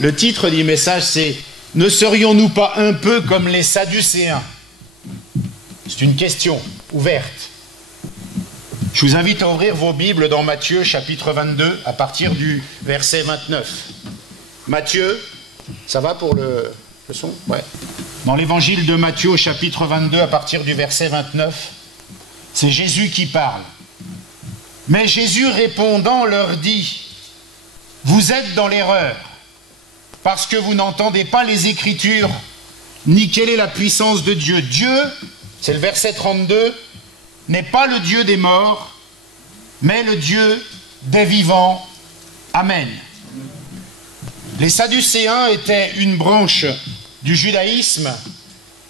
Le titre du message, c'est « Ne serions-nous pas un peu comme les Sadducéens ?» C'est une question ouverte. Je vous invite à ouvrir vos Bibles dans Matthieu, chapitre 22, à partir du verset 29. Matthieu, ça va pour le son? Ouais. Dans l'évangile de Matthieu, au chapitre 22, à partir du verset 29, c'est Jésus qui parle. Mais Jésus répondant leur dit, « Vous êtes dans l'erreur, parce que vous n'entendez pas les Écritures, ni quelle est la puissance de Dieu. Dieu, c'est le verset 32, n'est pas le Dieu des morts, mais le Dieu des vivants. Amen. » Les Sadducéens étaient une branche du judaïsme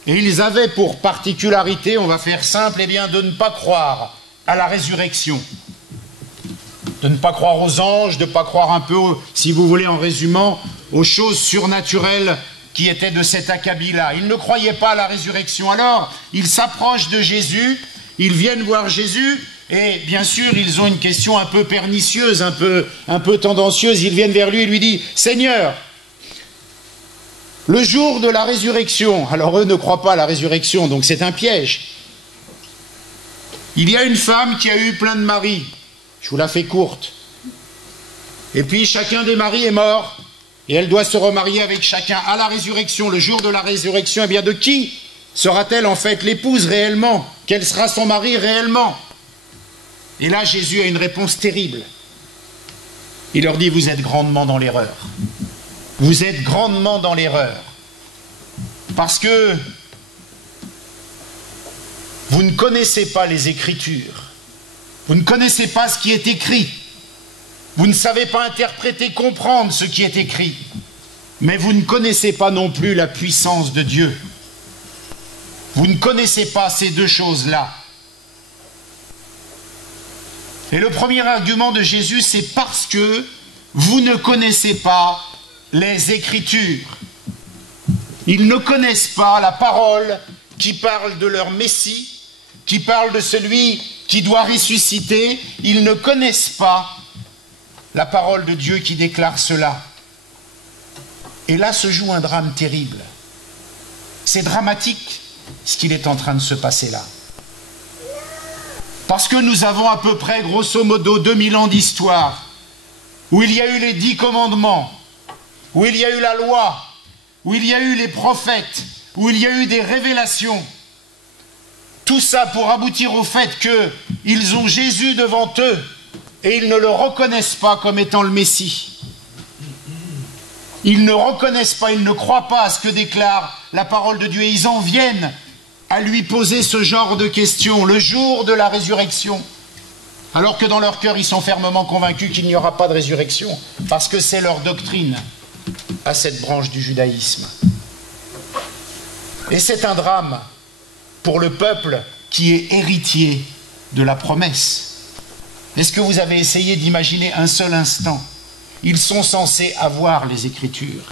et ils avaient pour particularité, on va faire simple, eh bien, de ne pas croire à la résurrection, de ne pas croire aux anges, de ne pas croire un peu, si vous voulez en résumant, aux choses surnaturelles qui étaient de cet acabit-là. Ils ne croyaient pas à la résurrection. Alors, ils s'approchent de Jésus, ils viennent voir Jésus, et bien sûr, ils ont une question un peu pernicieuse, un peu tendancieuse. Ils viennent vers lui et lui disent « Seigneur, le jour de la résurrection, alors eux ne croient pas à la résurrection, donc c'est un piège. Il y a une femme qui a eu plein de maris, je vous la fais courte, et puis chacun des maris est mort, et elle doit se remarier avec chacun. À la résurrection, le jour de la résurrection, eh bien de qui sera-t-elle en fait l'épouse réellement? Quel sera son mari réellement? Et là, Jésus a une réponse terrible. Il leur dit, vous êtes grandement dans l'erreur. Vous êtes grandement dans l'erreur. Parce que vous ne connaissez pas les Écritures. Vous ne connaissez pas ce qui est écrit. Vous ne savez pas interpréter, comprendre ce qui est écrit. Mais vous ne connaissez pas non plus la puissance de Dieu. Vous ne connaissez pas ces deux choses-là. Et le premier argument de Jésus, c'est parce que vous ne connaissez pas les Écritures. Ils ne connaissent pas la parole qui parle de leur Messie, qui parle de celui qui doit ressusciter. Ils ne connaissent pas la parole de Dieu qui déclare cela. Et là se joue un drame terrible. C'est dramatique ce qu'il est en train de se passer là. Parce que nous avons à peu près, grosso modo, 2000 ans d'histoire, où il y a eu les 10 commandements, où il y a eu la loi, où il y a eu les prophètes, où il y a eu des révélations. Tout ça pour aboutir au fait qu'ils ont Jésus devant eux et ils ne le reconnaissent pas comme étant le Messie. Ils ne reconnaissent pas, ils ne croient pas à ce que déclare la parole de Dieu et ils en viennent à lui poser ce genre de questions le jour de la résurrection, alors que dans leur cœur ils sont fermement convaincus qu'il n'y aura pas de résurrection, parce que c'est leur doctrine à cette branche du judaïsme. Et c'est un drame pour le peuple qui est héritier de la promesse. Est-ce que vous avez essayé d'imaginer un seul instant? Ils sont censés avoir les Écritures,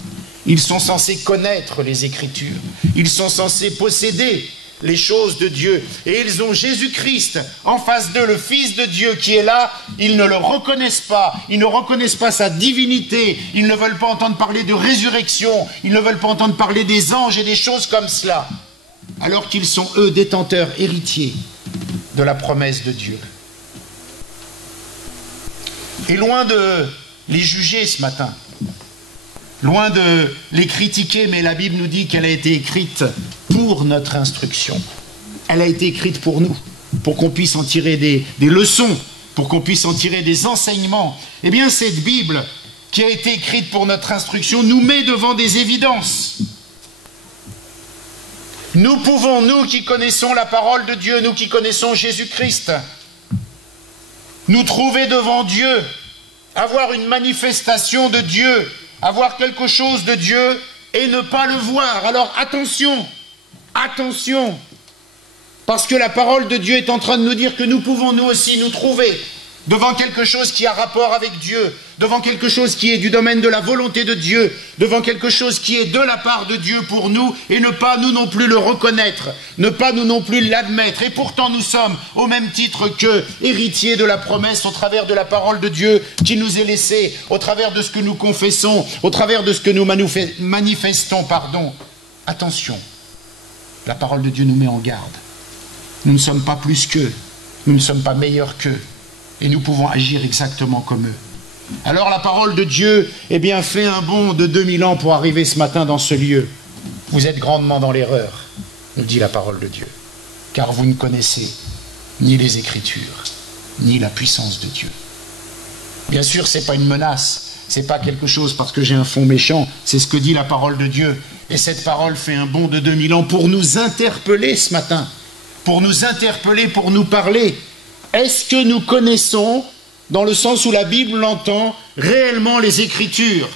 ils sont censés connaître les Écritures, ils sont censés posséder les choses de Dieu. Et ils ont Jésus-Christ en face d'eux, le Fils de Dieu qui est là. Ils ne le reconnaissent pas. Ils ne reconnaissent pas sa divinité. Ils ne veulent pas entendre parler de résurrection. Ils ne veulent pas entendre parler des anges et des choses comme cela. Alors qu'ils sont, eux, détenteurs, héritiers de la promesse de Dieu. Et loin de les juger ce matin, loin de les critiquer, mais la Bible nous dit qu'elle a été écrite pour notre instruction. Elle a été écrite pour nous, pour qu'on puisse en tirer des leçons, pour qu'on puisse en tirer des enseignements. Eh bien, cette Bible qui a été écrite pour notre instruction nous met devant des évidences. Nous pouvons, nous qui connaissons la parole de Dieu, nous qui connaissons Jésus-Christ, nous trouver devant Dieu, avoir une manifestation de Dieu, avoir quelque chose de Dieu et ne pas le voir. Alors attention, attention, parce que la parole de Dieu est en train de nous dire que nous pouvons nous aussi nous trouver devant quelque chose qui a rapport avec Dieu, devant quelque chose qui est du domaine de la volonté de Dieu, devant quelque chose qui est de la part de Dieu pour nous, et ne pas nous non plus le reconnaître, ne pas nous non plus l'admettre. Et pourtant nous sommes, au même titre que héritiers de la promesse, au travers de la parole de Dieu qui nous est laissée, au travers de ce que nous confessons, au travers de ce que nous manifestons. Attention, la parole de Dieu nous met en garde. Nous ne sommes pas plus qu'eux, nous ne sommes pas meilleurs qu'eux. Et nous pouvons agir exactement comme eux. Alors la parole de Dieu, eh bien, fait un bond de 2000 ans pour arriver ce matin dans ce lieu. Vous êtes grandement dans l'erreur, nous dit la parole de Dieu, car vous ne connaissez ni les Écritures, ni la puissance de Dieu. Bien sûr, ce n'est pas une menace, ce n'est pas quelque chose parce que j'ai un fond méchant, c'est ce que dit la parole de Dieu. Et cette parole fait un bond de 2000 ans pour nous interpeller ce matin, pour nous interpeller, pour nous parler. Est-ce que nous connaissons, dans le sens où la Bible l'entend, réellement les Écritures,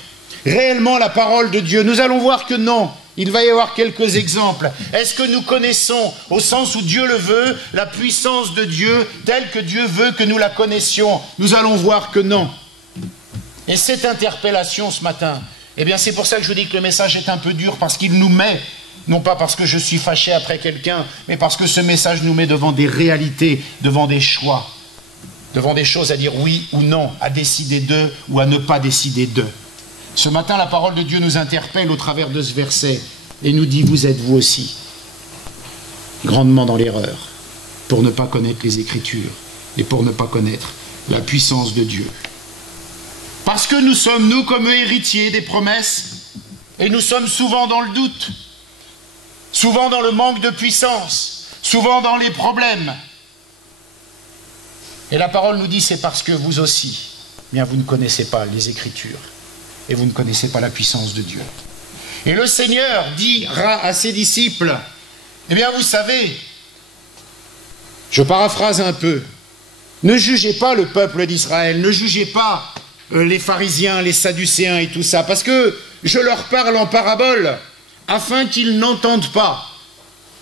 réellement la parole de Dieu? Nous allons voir que non. Il va y avoir quelques exemples. Est-ce que nous connaissons, au sens où Dieu le veut, la puissance de Dieu telle que Dieu veut que nous la connaissions? Nous allons voir que non. Et cette interpellation ce matin, eh bien c'est pour ça que je vous dis que le message est un peu dur, parce qu'il nous met, non pas parce que je suis fâché après quelqu'un, mais parce que ce message nous met devant des réalités, devant des choix, devant des choses à dire oui ou non, à décider d'eux ou à ne pas décider d'eux. Ce matin, la parole de Dieu nous interpelle au travers de ce verset et nous dit: vous êtes vous aussi grandement dans l'erreur pour ne pas connaître les Écritures et pour ne pas connaître la puissance de Dieu. Parce que nous sommes, nous, comme héritiers des promesses, et nous sommes souvent dans le doute, souvent dans le manque de puissance, souvent dans les problèmes. Et la parole nous dit: c'est parce que vous aussi, bien vous ne connaissez pas les Écritures et vous ne connaissez pas la puissance de Dieu. Et le Seigneur dira à ses disciples: eh bien vous savez, je paraphrase un peu, ne jugez pas le peuple d'Israël, ne jugez pas les pharisiens, les sadducéens et tout ça, parce que je leur parle en parabole, afin qu'ils n'entendent pas,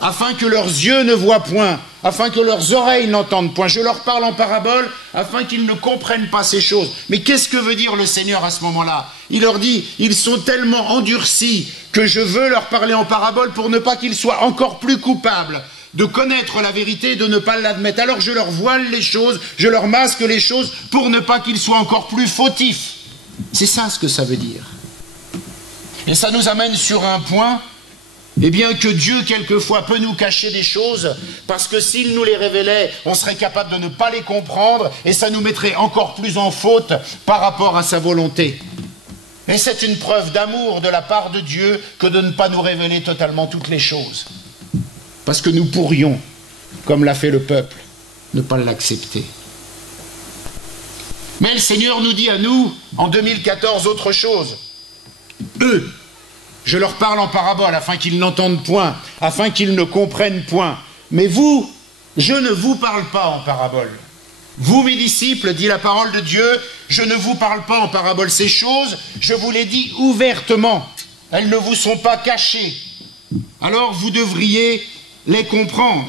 afin que leurs yeux ne voient point, afin que leurs oreilles n'entendent point. Je leur parle en parabole, afin qu'ils ne comprennent pas ces choses. Mais qu'est-ce que veut dire le Seigneur à ce moment-là? Il leur dit: ils sont tellement endurcis que je veux leur parler en parabole pour ne pas qu'ils soient encore plus coupables de connaître la vérité et de ne pas l'admettre. Alors je leur voile les choses, je leur masque les choses pour ne pas qu'ils soient encore plus fautifs. C'est ça ce que ça veut dire. Et ça nous amène sur un point, eh bien que Dieu quelquefois peut nous cacher des choses, parce que s'il nous les révélait, on serait capable de ne pas les comprendre, et ça nous mettrait encore plus en faute par rapport à sa volonté. Et c'est une preuve d'amour de la part de Dieu que de ne pas nous révéler totalement toutes les choses. Parce que nous pourrions, comme l'a fait le peuple, ne pas l'accepter. Mais le Seigneur nous dit à nous, en 2014, autre chose. Eux, je leur parle en parabole, afin qu'ils n'entendent point, afin qu'ils ne comprennent point. Mais vous, je ne vous parle pas en parabole. Vous, mes disciples, dit la parole de Dieu, je ne vous parle pas en parabole. Ces choses, je vous les dis ouvertement. Elles ne vous sont pas cachées. Alors vous devriez les comprendre.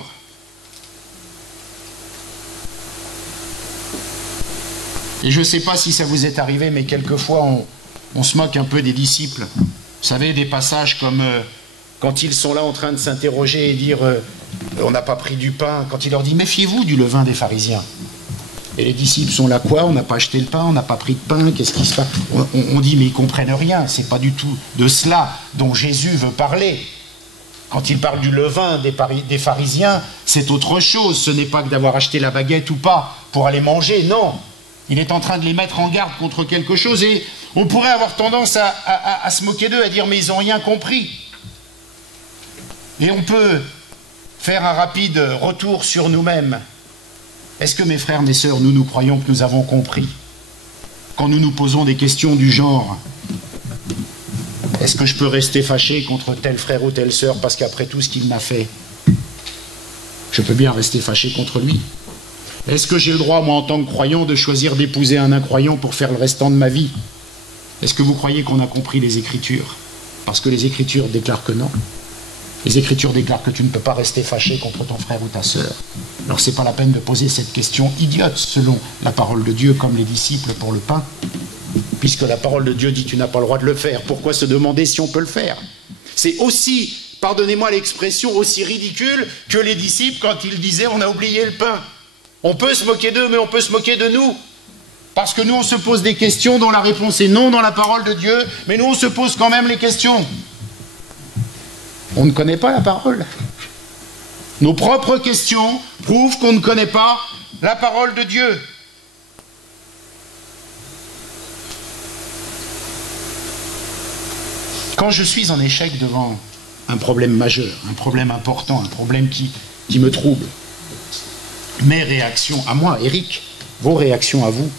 Et je ne sais pas si ça vous est arrivé, mais quelquefois on se moque un peu des disciples. Vous savez, des passages comme quand ils sont là en train de s'interroger et dire on n'a pas pris du pain, quand il leur dit méfiez-vous du levain des pharisiens. Et les disciples sont là, quoi? On n'a pas acheté le pain, on n'a pas pris de pain, qu'est-ce qui se passe? On dit mais ils ne comprennent rien, c'est pas du tout de cela dont Jésus veut parler. Quand il parle du levain des pharisiens, c'est autre chose. Ce n'est pas que d'avoir acheté la baguette ou pas pour aller manger, non. Il est en train de les mettre en garde contre quelque chose et on pourrait avoir tendance à se moquer d'eux, à dire mais ils n'ont rien compris. Et on peut faire un rapide retour sur nous-mêmes. Est-ce que mes frères, mes sœurs, nous croyons que nous avons compris? Quand nous nous posons des questions du genre: est-ce que je peux rester fâché contre tel frère ou telle sœur parce qu'après tout ce qu'il m'a fait, je peux bien rester fâché contre lui? Est-ce que j'ai le droit, moi, en tant que croyant, de choisir d'épouser un incroyant pour faire le restant de ma vie? Est-ce que vous croyez qu'on a compris les Écritures? Parce que les Écritures déclarent que non. Les Écritures déclarent que tu ne peux pas rester fâché contre ton frère ou ta sœur. Alors c'est pas la peine de poser cette question idiote selon la parole de Dieu comme les disciples pour le pain. Puisque la parole de Dieu dit tu n'as pas le droit de le faire, pourquoi se demander si on peut le faire? C'est aussi, pardonnez-moi l'expression, aussi ridicule que les disciples quand ils disaient on a oublié le pain. On peut se moquer d'eux, mais on peut se moquer de nous. Parce que nous on se pose des questions dont la réponse est non dans la parole de Dieu, mais nous on se pose quand même les questions. On ne connaît pas la parole. Nos propres questions prouvent qu'on ne connaît pas la parole de Dieu. Quand je suis en échec devant un problème majeur, un problème important, un problème qui me trouble, mes réactions à moi, Éric, vos réactions à vous,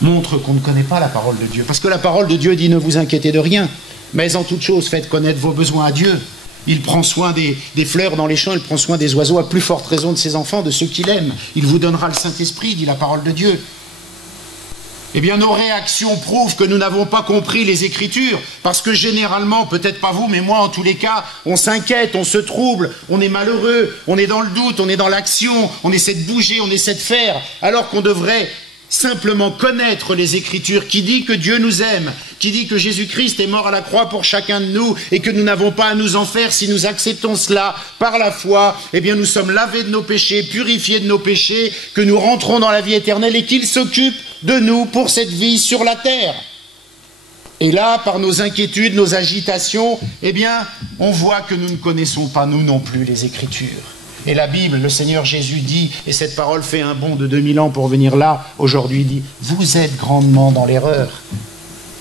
montrent qu'on ne connaît pas la parole de Dieu. Parce que la parole de Dieu dit ne vous inquiétez de rien, mais en toute chose faites connaître vos besoins à Dieu. Il prend soin des fleurs dans les champs, il prend soin des oiseaux, à plus forte raison de ses enfants, de ceux qu'il aime. Il vous donnera le Saint-Esprit, dit la parole de Dieu. Eh bien, nos réactions prouvent que nous n'avons pas compris les Écritures, parce que généralement, peut-être pas vous, mais moi en tous les cas, on s'inquiète, on se trouble, on est malheureux, on est dans le doute, on est dans l'action, on essaie de bouger, on essaie de faire, alors qu'on devrait simplement connaître les Écritures qui dit que Dieu nous aime, qui dit que Jésus-Christ est mort à la croix pour chacun de nous et que nous n'avons pas à nous en faire. Si nous acceptons cela par la foi, eh bien nous sommes lavés de nos péchés, purifiés de nos péchés, que nous rentrons dans la vie éternelle et qu'il s'occupe de nous pour cette vie sur la terre. Et là, par nos inquiétudes, nos agitations, eh bien, on voit que nous ne connaissons pas, nous non plus, les Écritures. Et la Bible, le Seigneur Jésus dit, et cette parole fait un bond de 2000 ans pour venir là, aujourd'hui dit, vous êtes grandement dans l'erreur.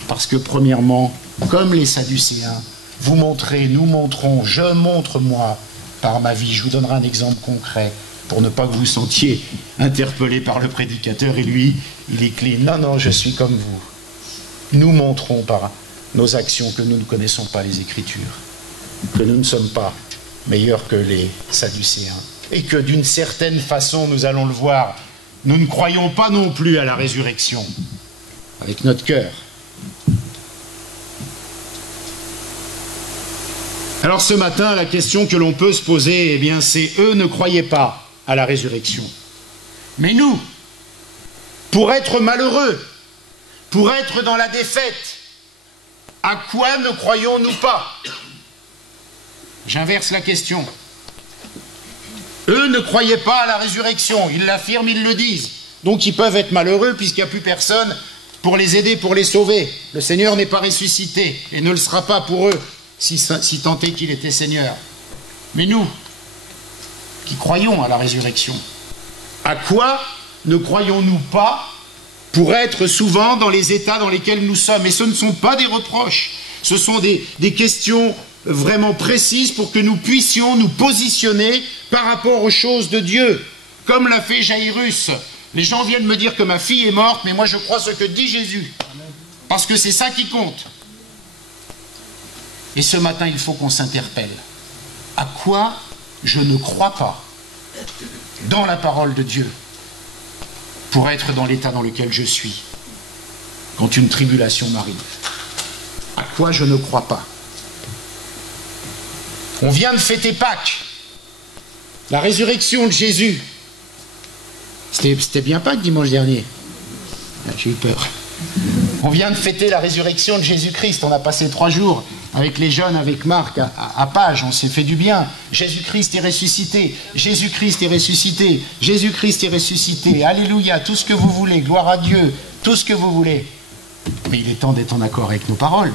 Parce que premièrement, comme les Sadducéens, vous montrez, nous montrons, je montre moi, par ma vie. Je vous donnerai un exemple concret, pour ne pas que vous vous sentiez interpellé par le prédicateur, et lui, il est clean. Non, non, je suis comme vous. Nous montrons par nos actions que nous ne connaissons pas les Écritures, que nous ne sommes pas meilleurs que les Sadducéens, et que d'une certaine façon, nous allons le voir, nous ne croyons pas non plus à la résurrection, avec notre cœur. Alors ce matin, la question que l'on peut se poser, eh bien, c'est eux ne croyaient pas à la résurrection. Mais nous, pour être malheureux, pour être dans la défaite, à quoi ne croyons-nous pas? J'inverse la question. Eux ne croyaient pas à la résurrection, ils l'affirment, ils le disent. Donc ils peuvent être malheureux puisqu'il n'y a plus personne pour les aider, pour les sauver. Le Seigneur n'est pas ressuscité et ne le sera pas pour eux, si tant est qu'il était Seigneur. Mais nous, qui croyons à la résurrection, à quoi ne croyons-nous pas pour être souvent dans les états dans lesquels nous sommes? Et ce ne sont pas des reproches, ce sont des questions vraiment précises pour que nous puissions nous positionner par rapport aux choses de Dieu, comme l'a fait Jairus. Les gens viennent me dire que ma fille est morte, mais moi je crois ce que dit Jésus, parce que c'est ça qui compte. Et ce matin, il faut qu'on s'interpelle. À quoi je ne crois pas dans la parole de Dieu pour être dans l'état dans lequel je suis quand une tribulation m'arrive? À quoi je ne crois pas? On vient de fêter Pâques, la résurrection de Jésus. C'était bien Pâques dimanche dernier. J'ai eu peur. On vient de fêter la résurrection de Jésus-Christ. On a passé 3 jours avec les jeunes, avec Marc, à Page. On s'est fait du bien. Jésus-Christ est ressuscité. Jésus-Christ est ressuscité. Jésus-Christ est ressuscité. Alléluia. Tout ce que vous voulez. Gloire à Dieu. Tout ce que vous voulez. Mais il est temps d'être en accord avec nos paroles.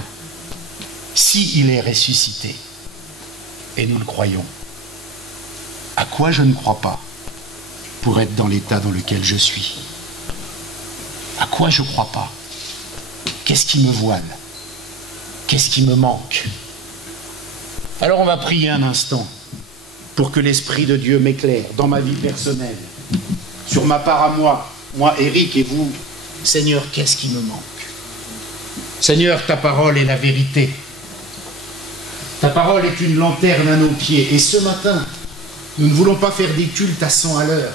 Si il est ressuscité, et nous le croyons, à quoi je ne crois pas pour être dans l'état dans lequel je suis? À quoi je ne crois pas? Qu'est-ce qui me voile? Qu'est-ce qui me manque? Alors on va prier un instant pour que l'Esprit de Dieu m'éclaire dans ma vie personnelle, sur ma part à moi, Éric, et vous. Seigneur, qu'est-ce qui me manque? Seigneur, ta parole est la vérité. Ta parole est une lanterne à nos pieds. Et ce matin, nous ne voulons pas faire des cultes à 100 à l'heure.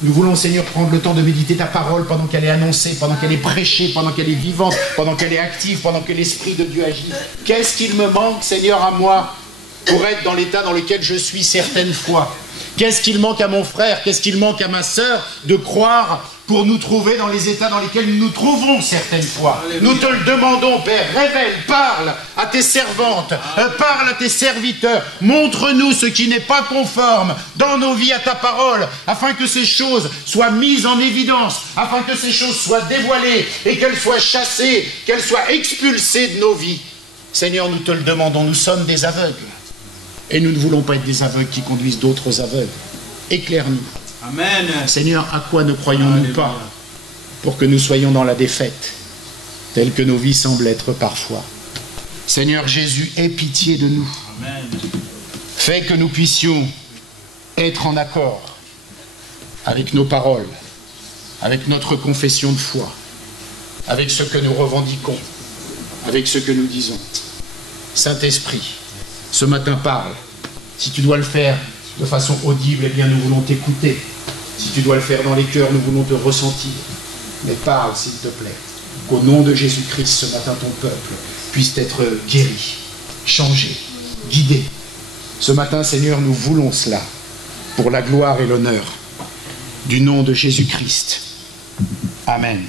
Nous voulons, Seigneur, prendre le temps de méditer ta parole pendant qu'elle est annoncée, pendant qu'elle est prêchée, pendant qu'elle est vivante, pendant qu'elle est active, pendant que l'Esprit de Dieu agit. Qu'est-ce qu'il me manque, Seigneur, à moi, pour être dans l'état dans lequel je suis certaines fois? Qu'est-ce qu'il manque à mon frère? Qu'est-ce qu'il manque à ma sœur de croire pour nous trouver dans les états dans lesquels nous nous trouvons certaines fois? Nous te le demandons, Père, révèle, parle à tes servantes, parle à tes serviteurs, montre-nous ce qui n'est pas conforme dans nos vies à ta parole, afin que ces choses soient mises en évidence, afin que ces choses soient dévoilées et qu'elles soient chassées, qu'elles soient expulsées de nos vies. Seigneur, nous te le demandons, nous sommes des aveugles. Et nous ne voulons pas être des aveugles qui conduisent d'autres aveugles. Éclaire-nous. Amen. Seigneur, à quoi ne croyons-nous pas pour que nous soyons dans la défaite, telle que nos vies semblent être parfois? Seigneur Jésus, aie pitié de nous. Amen. Fais que nous puissions être en accord avec nos paroles, avec notre confession de foi, avec ce que nous revendiquons, avec ce que nous disons. Saint-Esprit, ce matin parle. Si tu dois le faire de façon audible, eh bien nous voulons t'écouter. Si tu dois le faire dans les cœurs, nous voulons te ressentir. Mais parle, s'il te plaît, qu'au nom de Jésus-Christ, ce matin, ton peuple puisse être guéri, changé, guidé. Ce matin, Seigneur, nous voulons cela pour la gloire et l'honneur du nom de Jésus-Christ. Amen.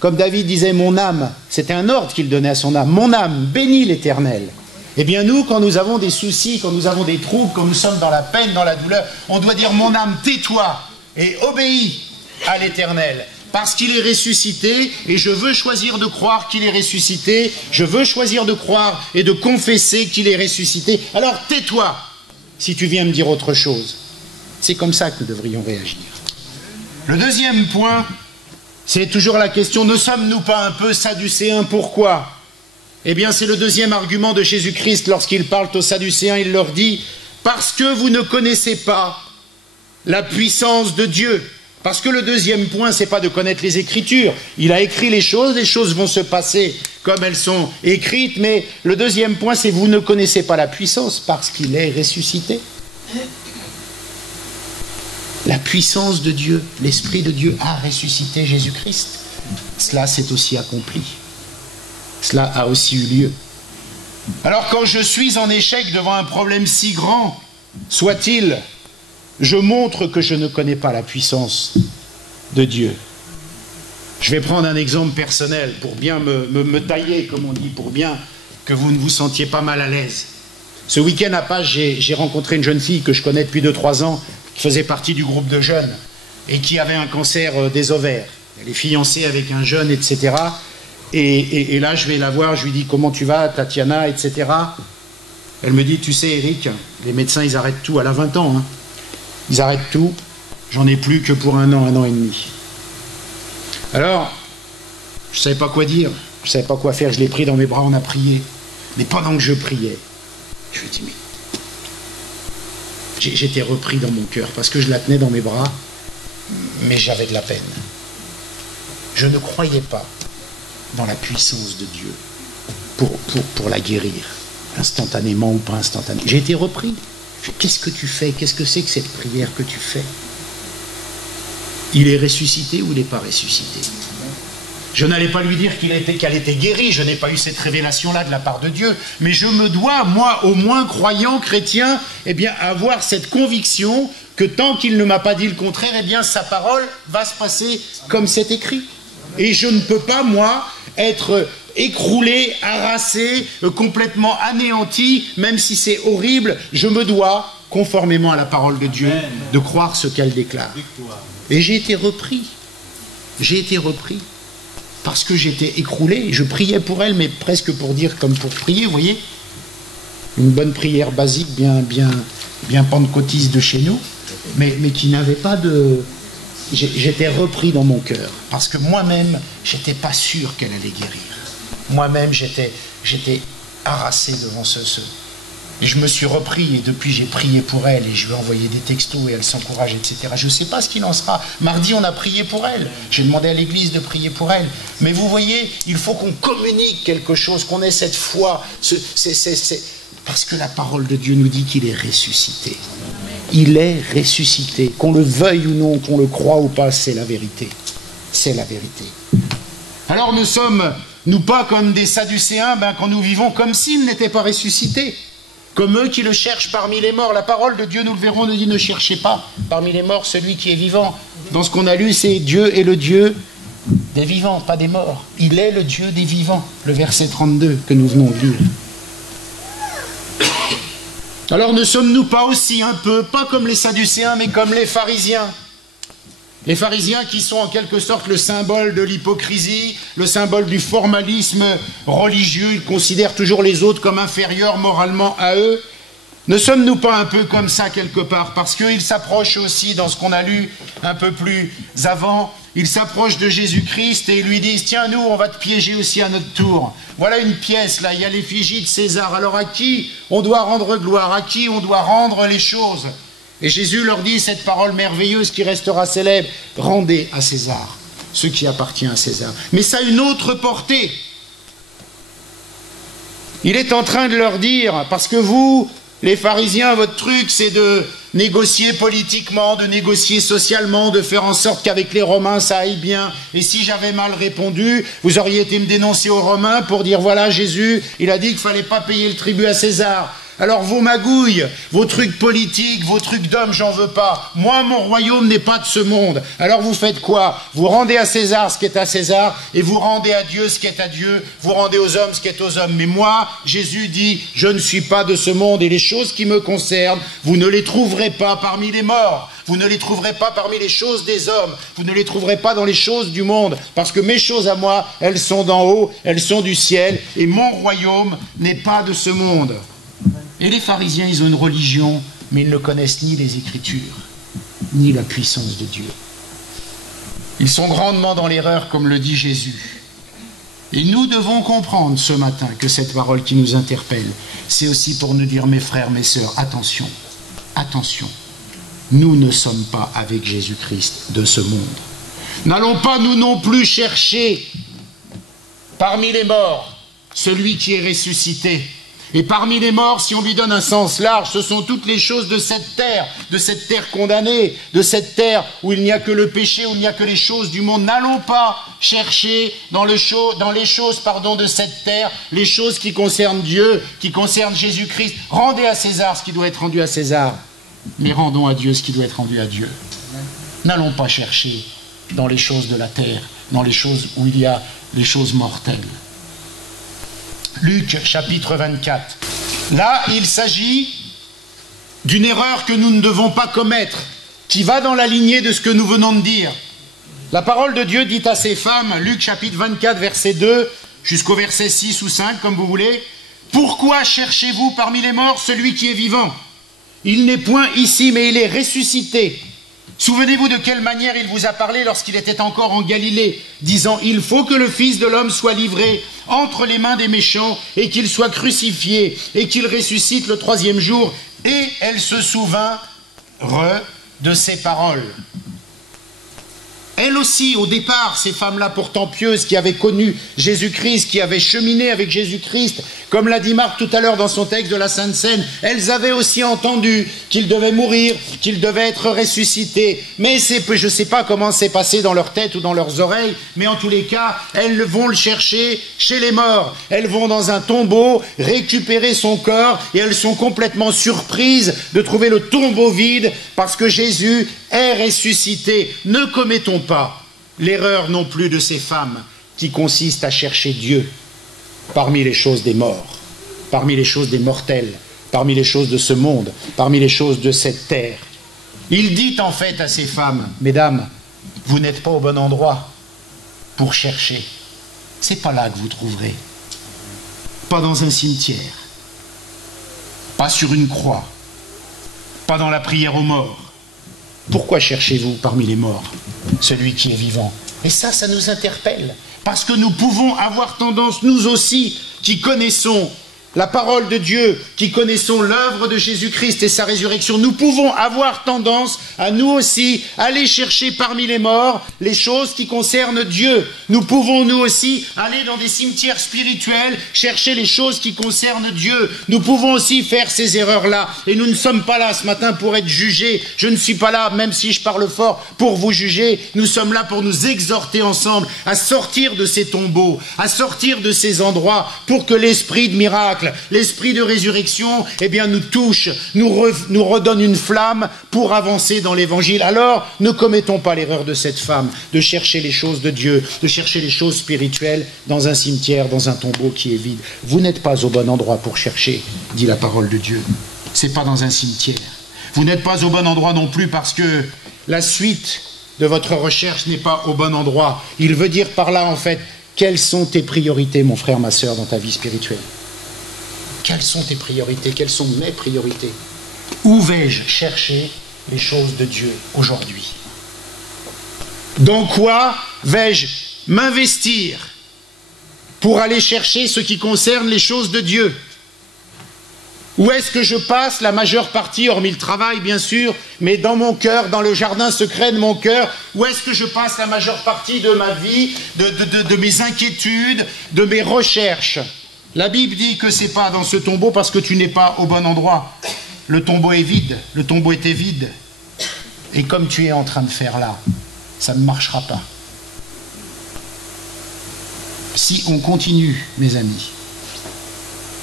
Comme David disait, mon âme, c'était un ordre qu'il donnait à son âme, mon âme, bénis l'Éternel. Eh bien nous, quand nous avons des soucis, quand nous avons des troubles, quand nous sommes dans la peine, dans la douleur, on doit dire, mon âme, tais-toi et obéis à l'Éternel, parce qu'il est ressuscité, et je veux choisir de croire qu'il est ressuscité, je veux choisir de croire et de confesser qu'il est ressuscité. Alors tais-toi, si tu viens me dire autre chose. C'est comme ça que nous devrions réagir. Le deuxième point, c'est toujours la question, ne sommes-nous pas un peu sadducéens? Pourquoi? Eh bien, c'est le deuxième argument de Jésus-Christ lorsqu'il parle aux Sadducéens. Il leur dit, parce que vous ne connaissez pas la puissance de Dieu. Parce que le deuxième point, c'est pas de connaître les Écritures. Il a écrit les choses vont se passer comme elles sont écrites, mais le deuxième point, c'est vous ne connaissez pas la puissance parce qu'il est ressuscité. La puissance de Dieu, l'Esprit de Dieu a ressuscité Jésus-Christ. Cela s'est aussi accompli. Cela a aussi eu lieu. Alors quand je suis en échec devant un problème si grand, soit-il, je montre que je ne connais pas la puissance de Dieu. Je vais prendre un exemple personnel pour bien me tailler, comme on dit, pour bien que vous ne vous sentiez pas mal à l'aise. Ce week-end à Pâques, j'ai rencontré une jeune fille que je connais depuis 2-3 ans, qui faisait partie du groupe de jeunes et qui avait un cancer des ovaires. Elle est fiancée avec un jeune, etc. Et là, je vais la voir, je lui dis « Comment tu vas, Tatiana ?» etc. Elle me dit « Tu sais, Eric, les médecins, ils arrêtent tout. » Elle a 20 ans. Hein. Ils arrêtent tout. J'en ai plus que pour 1 an et demi. Alors, je ne savais pas quoi dire. Je ne savais pas quoi faire. Je l'ai pris dans mes bras, on a prié. Mais pendant que je priais, je lui ai dit « Mais... » J'étais repris dans mon cœur parce que je la tenais dans mes bras, mais j'avais de la peine. Je ne croyais pas dans la puissance de Dieu pour la guérir, instantanément ou pas instantanément. J'ai été repris. Qu'est-ce que tu fais? Qu'est-ce que c'est que cette prière que tu fais? Il est ressuscité ou il n'est pas ressuscité? Je n'allais pas lui dire qu'elle était guérie, je n'ai pas eu cette révélation-là de la part de Dieu, mais je me dois, moi, au moins croyant, chrétien, eh bien, avoir cette conviction que tant qu'il ne m'a pas dit le contraire, eh bien, sa parole va se passer comme c'est écrit. Et je ne peux pas, moi, être écroulé, harassé, complètement anéanti, même si c'est horrible, je me dois, conformément à la parole de Dieu, de croire ce qu'elle déclare. Et j'ai été repris. J'ai été repris. Parce que j'étais écroulé, je priais pour elle, mais presque pour dire comme pour prier, vous voyez. Une bonne prière basique, bien pentecôtiste de chez nous, mais qui n'avait pas de... J'étais repris dans mon cœur, parce que moi-même, j'étais pas sûr qu'elle allait guérir. Moi-même, j'étais harassé devant ce... Et je me suis repris, et depuis j'ai prié pour elle, et je lui ai envoyé des textos, et elle s'encourage, etc. Je ne sais pas ce qu'il en sera. Mardi, on a prié pour elle. J'ai demandé à l'église de prier pour elle. Mais vous voyez, il faut qu'on communique quelque chose, qu'on ait cette foi. Parce que la parole de Dieu nous dit qu'il est ressuscité. Il est ressuscité. Qu'on le veuille ou non, qu'on le croie ou pas, c'est la vérité. C'est la vérité. Alors ne sommes-nous pas comme des Sadducéens quand nous vivons comme s'il n'était pas ressuscité? comme eux qui le cherchent parmi les morts. La parole de Dieu, nous le verrons, nous dit ne cherchez pas parmi les morts celui qui est vivant. Dans ce qu'on a lu, c'est Dieu est le Dieu des vivants, pas des morts. Il est le Dieu des vivants, le verset 32 que nous venons de lire. Alors ne sommes-nous pas aussi un peu, pas comme les Sadducéens, mais comme les pharisiens? Les pharisiens qui sont en quelque sorte le symbole de l'hypocrisie, le symbole du formalisme religieux, ils considèrent toujours les autres comme inférieurs moralement à eux. Ne sommes-nous pas un peu comme ça quelque part? Parce qu'ils s'approchent aussi, dans ce qu'on a lu un peu plus avant, ils s'approchent de Jésus-Christ et ils lui disent « Tiens, nous, on va te piéger aussi à notre tour. Voilà une pièce, là, il y a l'effigie de César. Alors à qui on doit rendre gloire? À qui on doit rendre les choses ?» Et Jésus leur dit cette parole merveilleuse qui restera célèbre, « Rendez à César ce qui appartient à César. » Mais ça a une autre portée. Il est en train de leur dire, parce que vous, les pharisiens, votre truc, c'est de négocier politiquement, de négocier socialement, de faire en sorte qu'avec les Romains, ça aille bien. Et si j'avais mal répondu, vous auriez été me dénoncer aux Romains pour dire, voilà, Jésus, il a dit qu'il ne fallait pas payer le tribut à César. Alors vos magouilles, vos trucs politiques, vos trucs d'hommes, j'en veux pas. Moi, mon royaume n'est pas de ce monde. Alors vous faites quoi? Vous rendez à César ce qui est à César, et vous rendez à Dieu ce qui est à Dieu, vous rendez aux hommes ce qui est aux hommes. Mais moi, Jésus dit, je ne suis pas de ce monde, et les choses qui me concernent, vous ne les trouverez pas parmi les morts. Vous ne les trouverez pas parmi les choses des hommes. Vous ne les trouverez pas dans les choses du monde. Parce que mes choses à moi, elles sont d'en haut, elles sont du ciel, et mon royaume n'est pas de ce monde. Et les pharisiens, ils ont une religion, mais ils ne connaissent ni les Écritures, ni la puissance de Dieu. Ils sont grandement dans l'erreur, comme le dit Jésus. Et nous devons comprendre ce matin que cette parole qui nous interpelle, c'est aussi pour nous dire, mes frères, mes sœurs, attention, attention, nous ne sommes pas avec Jésus-Christ de ce monde. N'allons pas nous non plus chercher parmi les morts celui qui est ressuscité. Et parmi les morts, si on lui donne un sens large, ce sont toutes les choses de cette terre condamnée, de cette terre où il n'y a que le péché, où il n'y a que les choses du monde. N'allons pas chercher dans les choses de cette terre, les choses qui concernent Dieu, qui concernent Jésus-Christ. Rendez à César ce qui doit être rendu à César, mais rendons à Dieu ce qui doit être rendu à Dieu. N'allons pas chercher dans les choses de la terre, dans les choses où il y a les choses mortelles. Luc chapitre 24. Là, il s'agit d'une erreur que nous ne devons pas commettre, qui va dans la lignée de ce que nous venons de dire. La parole de Dieu dit à ces femmes, Luc chapitre 24, verset 2, jusqu'au verset 6 ou 5, comme vous voulez, « Pourquoi cherchez-vous parmi les morts celui qui est vivant? Il n'est point ici, mais il est ressuscité. Souvenez-vous de quelle manière il vous a parlé lorsqu'il était encore en Galilée, disant « Il faut que le Fils de l'homme soit livré entre les mains des méchants et qu'il soit crucifié et qu'il ressuscite le troisième jour. » Et elle se souvint de ces paroles. Elles aussi, au départ, ces femmes-là pourtant pieuses qui avaient connu Jésus-Christ, qui avaient cheminé avec Jésus-Christ, comme l'a dit Marc tout à l'heure dans son texte de la Sainte Seine, elles avaient aussi entendu qu'il devait mourir, qu'il devait être ressuscité. Mais je ne sais pas comment c'est passé dans leur tête ou dans leurs oreilles, mais en tous les cas, elles vont le chercher chez les morts. Elles vont dans un tombeau récupérer son corps et elles sont complètement surprises de trouver le tombeau vide parce que Jésus est ressuscité. Ne commettons pas l'erreur non plus de ces femmes qui consiste à chercher Dieu parmi les choses des morts, parmi les choses des mortels, parmi les choses de ce monde, parmi les choses de cette terre. Il dit en fait à ces femmes, mesdames, vous n'êtes pas au bon endroit pour chercher. C'est pas là que vous trouverez. Pas dans un cimetière, pas sur une croix, pas dans la prière aux morts. Pourquoi cherchez-vous parmi les morts celui qui est vivant? Et ça nous interpelle. Parce que nous pouvons avoir tendance, nous aussi, qui connaissons la parole de Dieu, qui connaissons l'œuvre de Jésus-Christ et sa résurrection, nous pouvons avoir tendance à nous aussi aller chercher parmi les morts les choses qui concernent Dieu. Nous pouvons nous aussi aller dans des cimetières spirituels chercher les choses qui concernent Dieu. Nous pouvons aussi faire ces erreurs-là. Et nous ne sommes pas là ce matin pour être jugés. Je ne suis pas là, même si je parle fort, pour vous juger. Nous sommes là pour nous exhorter ensemble à sortir de ces tombeaux, à sortir de ces endroits pour que l'esprit de miracle, miracle, l'esprit de résurrection, eh bien, nous touche, nous redonne une flamme pour avancer dans l'évangile. Alors, ne commettons pas l'erreur de cette femme, de chercher les choses de Dieu, de chercher les choses spirituelles dans un cimetière, dans un tombeau qui est vide. Vous n'êtes pas au bon endroit pour chercher, dit la parole de Dieu. C'est pas dans un cimetière. Vous n'êtes pas au bon endroit non plus parce que la suite de votre recherche n'est pas au bon endroit. Il veut dire par là, en fait, quelles sont tes priorités, mon frère, ma sœur, dans ta vie spirituelle? Quelles sont tes priorités? Quelles sont mes priorités? Où vais-je chercher les choses de Dieu aujourd'hui? Dans quoi vais-je m'investir pour aller chercher ce qui concerne les choses de Dieu? Où est-ce que je passe la majeure partie, hormis le travail bien sûr, mais dans mon cœur, dans le jardin secret de mon cœur, où est-ce que je passe la majeure partie de ma vie, de mes inquiétudes, de mes recherches? La Bible dit que c'est pas dans ce tombeau parce que tu n'es pas au bon endroit. Le tombeau est vide, le tombeau était vide. Et comme tu es en train de faire là, ça ne marchera pas. Si on continue, mes amis,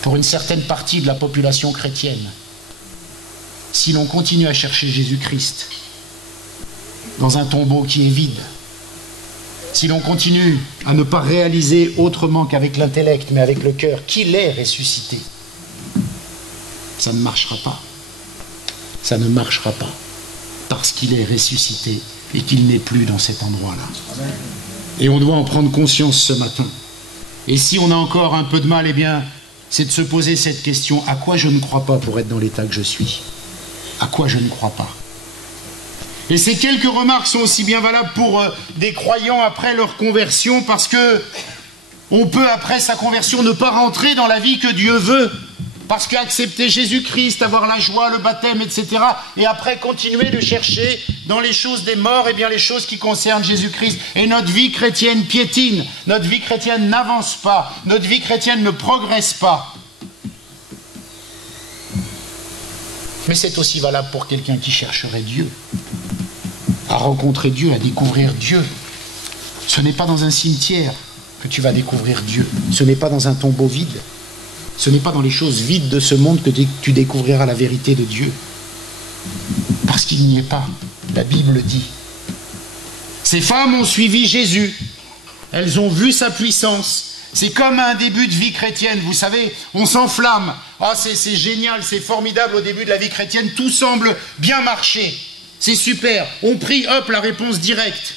pour une certaine partie de la population chrétienne, si l'on continue à chercher Jésus-Christ dans un tombeau qui est vide, si l'on continue à ne pas réaliser autrement qu'avec l'intellect, mais avec le cœur, qu'il est ressuscité, ça ne marchera pas. Ça ne marchera pas, parce qu'il est ressuscité et qu'il n'est plus dans cet endroit-là. Et on doit en prendre conscience ce matin. Et si on a encore un peu de mal, eh bien, c'est de se poser cette question, à quoi je ne crois pas pour être dans l'état que je suis? À quoi je ne crois pas? Et ces quelques remarques sont aussi bien valables pour des croyants après leur conversion, parce que on peut, après sa conversion, ne pas rentrer dans la vie que Dieu veut, parce qu'accepter Jésus-Christ, avoir la joie, le baptême, etc., et après continuer de chercher dans les choses des morts, eh bien les choses qui concernent Jésus-Christ. Et notre vie chrétienne piétine, notre vie chrétienne n'avance pas, notre vie chrétienne ne progresse pas. Mais c'est aussi valable pour quelqu'un qui chercherait Dieu, à rencontrer Dieu, à découvrir Dieu. Ce n'est pas dans un cimetière que tu vas découvrir Dieu, ce n'est pas dans un tombeau vide. Ce n'est pas dans les choses vides de ce monde que tu découvriras la vérité de Dieu. Parce qu'il n'y est pas. La Bible dit. Ces femmes ont suivi Jésus. Elles ont vu sa puissance. C'est comme un début de vie chrétienne. Vous savez, on s'enflamme. Ah, c'est génial, c'est formidable au début de la vie chrétienne. Tout semble bien marcher. C'est super. On prie, hop, la réponse directe.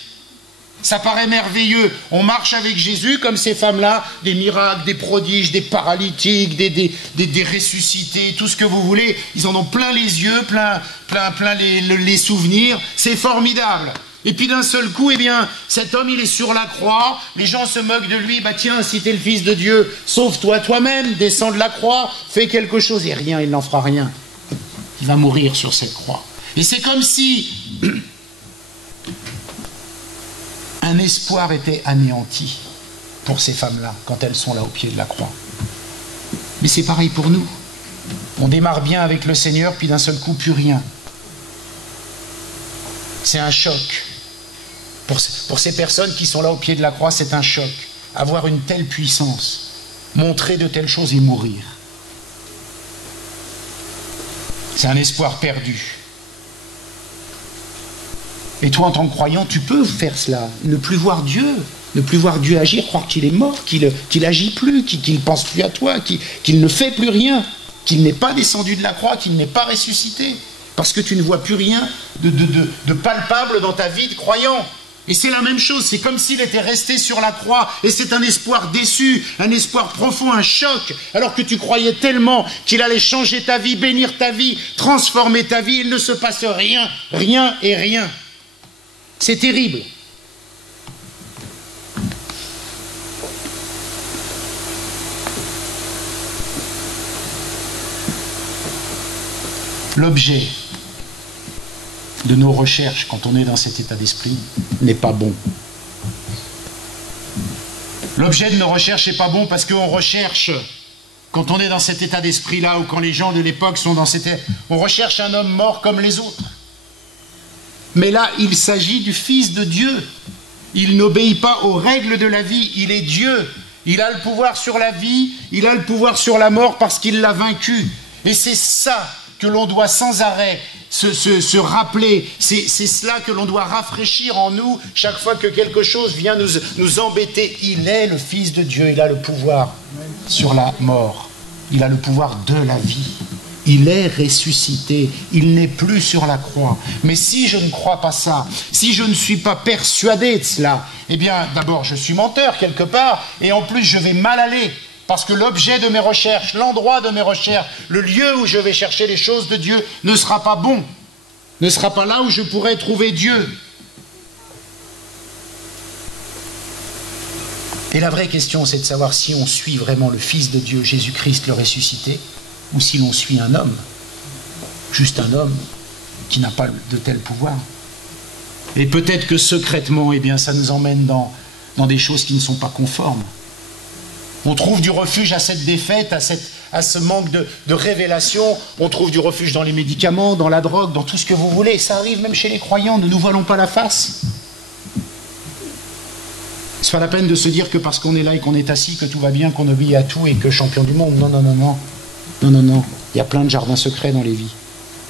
Ça paraît merveilleux. On marche avec Jésus comme ces femmes-là, des miracles, des prodiges, des paralytiques, des ressuscités, tout ce que vous voulez. Ils en ont plein les yeux, plein les souvenirs. C'est formidable. Et puis d'un seul coup, eh bien, cet homme, il est sur la croix. Les gens se moquent de lui. Bah tiens, si t'es le Fils de Dieu, sauve-toi toi-même, descends de la croix, fais quelque chose. Et rien, il n'en fera rien. Il va mourir sur cette croix. Et c'est comme si un espoir était anéanti pour ces femmes-là, quand elles sont là au pied de la croix. Mais c'est pareil pour nous. On démarre bien avec le Seigneur, puis d'un seul coup, plus rien. C'est un choc. Pour ces personnes qui sont là au pied de la croix, c'est un choc. Avoir une telle puissance, montrer de telles choses et mourir. C'est un espoir perdu. Et toi, en tant que croyant, tu peux faire cela, ne plus voir Dieu agir, croire qu'il est mort, qu'il n'agit plus, qu'il ne pense plus à toi, qu'il ne fait plus rien, qu'il n'est pas descendu de la croix, qu'il n'est pas ressuscité, parce que tu ne vois plus rien de palpable dans ta vie de croyant. Et c'est la même chose, c'est comme s'il était resté sur la croix, et c'est un espoir déçu, un espoir profond, un choc, alors que tu croyais tellement qu'il allait changer ta vie, bénir ta vie, transformer ta vie, il ne se passe rien, rien et rien. C'est terrible. L'objet de nos recherches, quand on est dans cet état d'esprit, n'est pas bon. L'objet de nos recherches n'est pas bon parce qu'on recherche, quand on est dans cet état d'esprit-là, ou quand les gens de l'époque sont dans cet état, on recherche un homme mort comme les autres. Mais là, il s'agit du Fils de Dieu. Il n'obéit pas aux règles de la vie. Il est Dieu. Il a le pouvoir sur la vie, il a le pouvoir sur la mort parce qu'il l'a vaincu. Et c'est ça que l'on doit sans arrêt se rappeler. C'est cela que l'on doit rafraîchir en nous chaque fois que quelque chose vient nous embêter. Il est le Fils de Dieu, il a le pouvoir sur la mort. Il a le pouvoir de la vie. Il est ressuscité, il n'est plus sur la croix. Mais si je ne crois pas ça, si je ne suis pas persuadé de cela, eh bien d'abord je suis menteur quelque part, et en plus je vais mal aller, parce que l'objet de mes recherches, l'endroit de mes recherches, le lieu où je vais chercher les choses de Dieu ne sera pas bon, ne sera pas là où je pourrai trouver Dieu. Et la vraie question, c'est de savoir si on suit vraiment le Fils de Dieu, Jésus-Christ le ressuscité, ou si l'on suit un homme, juste un homme qui n'a pas de tel pouvoir. Et peut-être que secrètement, eh bien, ça nous emmène dans des choses qui ne sont pas conformes. On trouve du refuge à cette défaite, à ce manque de révélation. On trouve du refuge dans les médicaments, dans la drogue, dans tout ce que vous voulez. Ça arrive même chez les croyants, ne nous voilons pas la face. C'est pas la peine de se dire que parce qu'on est là et qu'on est assis, que tout va bien, qu'on obéit à tout et que champion du monde. Non, non, non, non. Non, non, non. Il y a plein de jardins secrets dans les vies.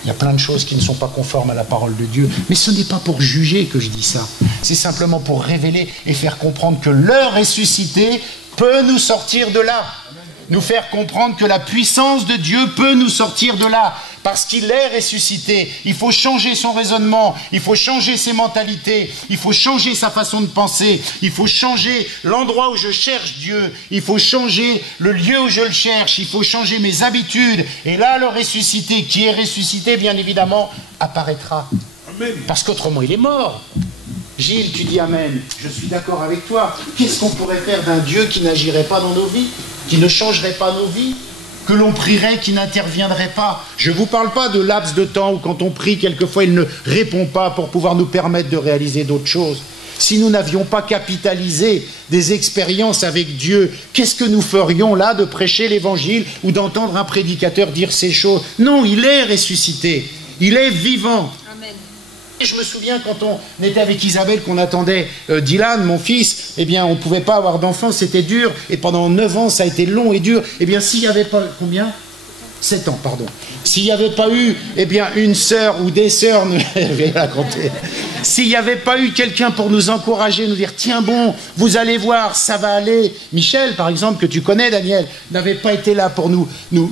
Il y a plein de choses qui ne sont pas conformes à la parole de Dieu. Mais ce n'est pas pour juger que je dis ça. C'est simplement pour révéler et faire comprendre que le ressuscité peut nous sortir de là. Nous faire comprendre que la puissance de Dieu peut nous sortir de là. Parce qu'il est ressuscité. Il faut changer son raisonnement. Il faut changer ses mentalités. Il faut changer sa façon de penser. Il faut changer l'endroit où je cherche Dieu. Il faut changer le lieu où je le cherche. Il faut changer mes habitudes. Et là, le ressuscité, qui est ressuscité, bien évidemment, apparaîtra. Amen. Parce qu'autrement, il est mort. Gilles, tu dis Amen. Je suis d'accord avec toi. Qu'est-ce qu'on pourrait faire d'un Dieu qui n'agirait pas dans nos vies, qui ne changerait pas nos vies, que l'on prierait, qui n'interviendrait pas? Je ne vous parle pas de laps de temps où quand on prie, quelquefois il ne répond pas pour pouvoir nous permettre de réaliser d'autres choses. Si nous n'avions pas capitalisé des expériences avec Dieu, qu'est-ce que nous ferions là de prêcher l'évangile ou d'entendre un prédicateur dire ces choses? Non, il est ressuscité, il est vivant. Et je me souviens quand on était avec Isabelle, qu'on attendait Dylan, mon fils, eh bien on ne pouvait pas avoir d'enfant, c'était dur, et pendant 9 ans ça a été long et dur. Eh bien s'il n'y avait pas... Combien ? 7 ans, pardon. S'il n'y avait pas eu, eh bien, une sœur ou des sœurs, je vais la compter. S'il n'y avait pas eu quelqu'un pour nous encourager, nous dire, tiens bon, vous allez voir, ça va aller. Michel, par exemple, que tu connais, Daniel, n'avait pas été là pour nous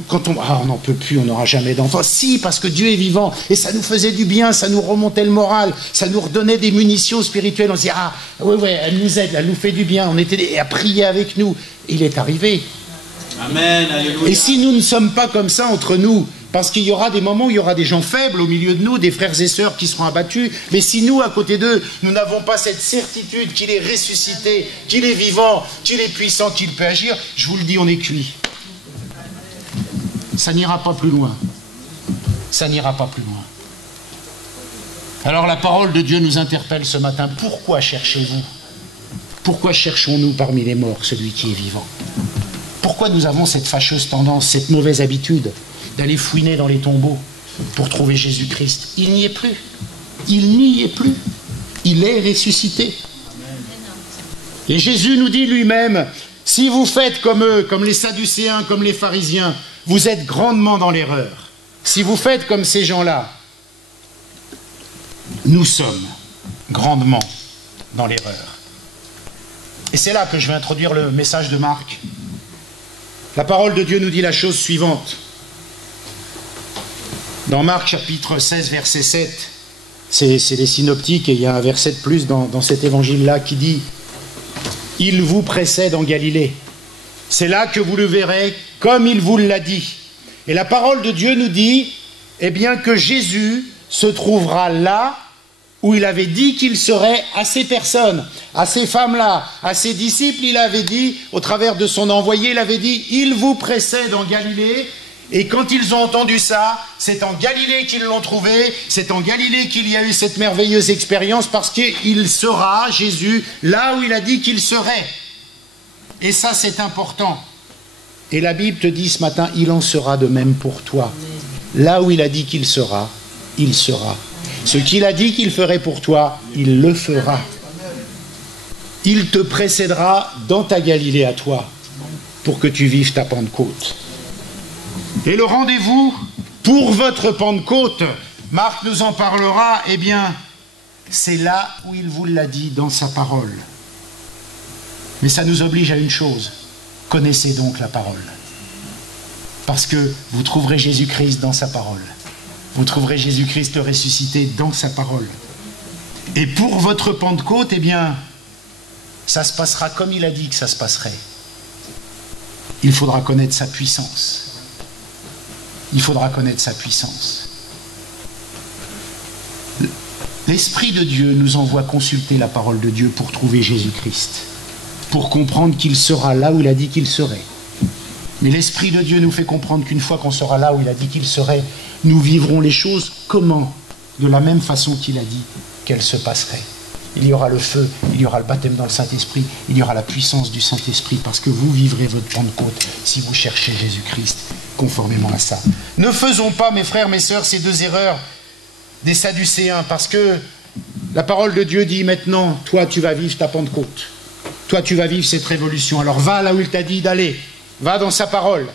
quand on n'en peut plus, on n'aura jamais d'enfants. Si, parce que Dieu est vivant, et ça nous faisait du bien, ça nous remontait le moral, ça nous redonnait des munitions spirituelles. On se dit, ah, oui, elle nous aide, elle nous fait du bien, on était à prier avec nous. Il est arrivé. Amen, alléluia. Et si nous ne sommes pas comme ça entre nous, parce qu'il y aura des moments où il y aura des gens faibles au milieu de nous, des frères et sœurs qui seront abattus, mais si nous, à côté d'eux, nous n'avons pas cette certitude qu'il est ressuscité, qu'il est vivant, qu'il est puissant, qu'il peut agir, je vous le dis, on est cuit. Ça n'ira pas plus loin. Ça n'ira pas plus loin. Alors la parole de Dieu nous interpelle ce matin. Pourquoi cherchez-vous? Pourquoi cherchons-nous parmi les morts celui qui est vivant? Pourquoi nous avons cette fâcheuse tendance, cette mauvaise habitude d'aller fouiner dans les tombeaux pour trouver Jésus-Christ? Il n'y est plus. Il n'y est plus. Il est ressuscité. Et Jésus nous dit lui-même, si vous faites comme eux, comme les Sadducéens, comme les pharisiens, vous êtes grandement dans l'erreur. Si vous faites comme ces gens-là, nous sommes grandement dans l'erreur. Et c'est là que je vais introduire le message de Marc. La parole de Dieu nous dit la chose suivante. Dans Marc chapitre 16, verset 7, c'est les synoptiques, et il y a un verset de plus dans cet évangile-là qui dit « Il vous précède en Galilée. C'est là que vous le verrez, comme il vous l'a dit. » Et la parole de Dieu nous dit eh bien, que Jésus se trouvera là où il avait dit qu'il serait à ces personnes, à ces femmes-là, à ses disciples. Il avait dit, au travers de son envoyé, il avait dit « Il vous précède en Galilée ». Et quand ils ont entendu ça, c'est en Galilée qu'ils l'ont trouvé, c'est en Galilée qu'il y a eu cette merveilleuse expérience, parce qu'il sera, Jésus, là où il a dit qu'il serait. Et ça, c'est important. Et la Bible te dit ce matin, il en sera de même pour toi. Là où il a dit qu'il sera, il sera. Ce qu'il a dit qu'il ferait pour toi, il le fera. il te précédera dans ta Galilée à toi, pour que tu vives ta Pentecôte. Et le rendez-vous pour votre Pentecôte, Marc nous en parlera, eh bien, c'est là où il vous l'a dit dans sa parole. Mais ça nous oblige à une chose, connaissez donc la parole. Parce que vous trouverez Jésus-Christ dans sa parole. Vous trouverez Jésus-Christ le ressuscité dans sa parole. Et pour votre Pentecôte, eh bien, ça se passera comme il a dit que ça se passerait. Il faudra connaître sa puissance. Il faudra connaître sa puissance. L'Esprit de Dieu nous envoie consulter la parole de Dieu pour trouver Jésus-Christ, pour comprendre qu'il sera là où il a dit qu'il serait. Mais l'Esprit de Dieu nous fait comprendre qu'une fois qu'on sera là où il a dit qu'il serait, nous vivrons les choses comment? De la même façon qu'il a dit qu'elles se passeraient. Il y aura le feu, il y aura le baptême dans le Saint-Esprit, il y aura la puissance du Saint-Esprit, parce que vous vivrez votre Pentecôte si vous cherchez Jésus-Christ conformément à ça. Ne faisons pas, mes frères, mes sœurs, ces deux erreurs des Sadducéens, parce que la parole de Dieu dit maintenant, toi tu vas vivre ta Pentecôte, toi tu vas vivre cette révolution, alors va là où il t'a dit d'aller, va dans sa parole.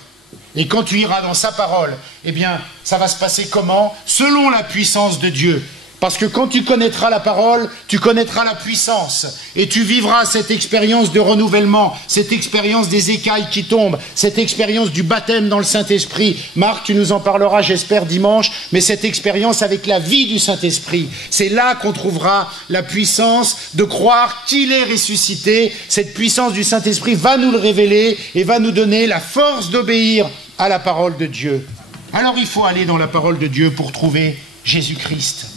Et quand tu iras dans sa parole, eh bien, ça va se passer comment? Selon la puissance de Dieu. Parce que quand tu connaîtras la parole, tu connaîtras la puissance. Et tu vivras cette expérience de renouvellement, cette expérience des écailles qui tombent, cette expérience du baptême dans le Saint-Esprit. Marc, tu nous en parleras, j'espère, dimanche, mais cette expérience avec la vie du Saint-Esprit. C'est là qu'on trouvera la puissance de croire qu'il est ressuscité. Cette puissance du Saint-Esprit va nous le révéler et va nous donner la force d'obéir à la parole de Dieu. Alors il faut aller dans la parole de Dieu pour trouver Jésus-Christ.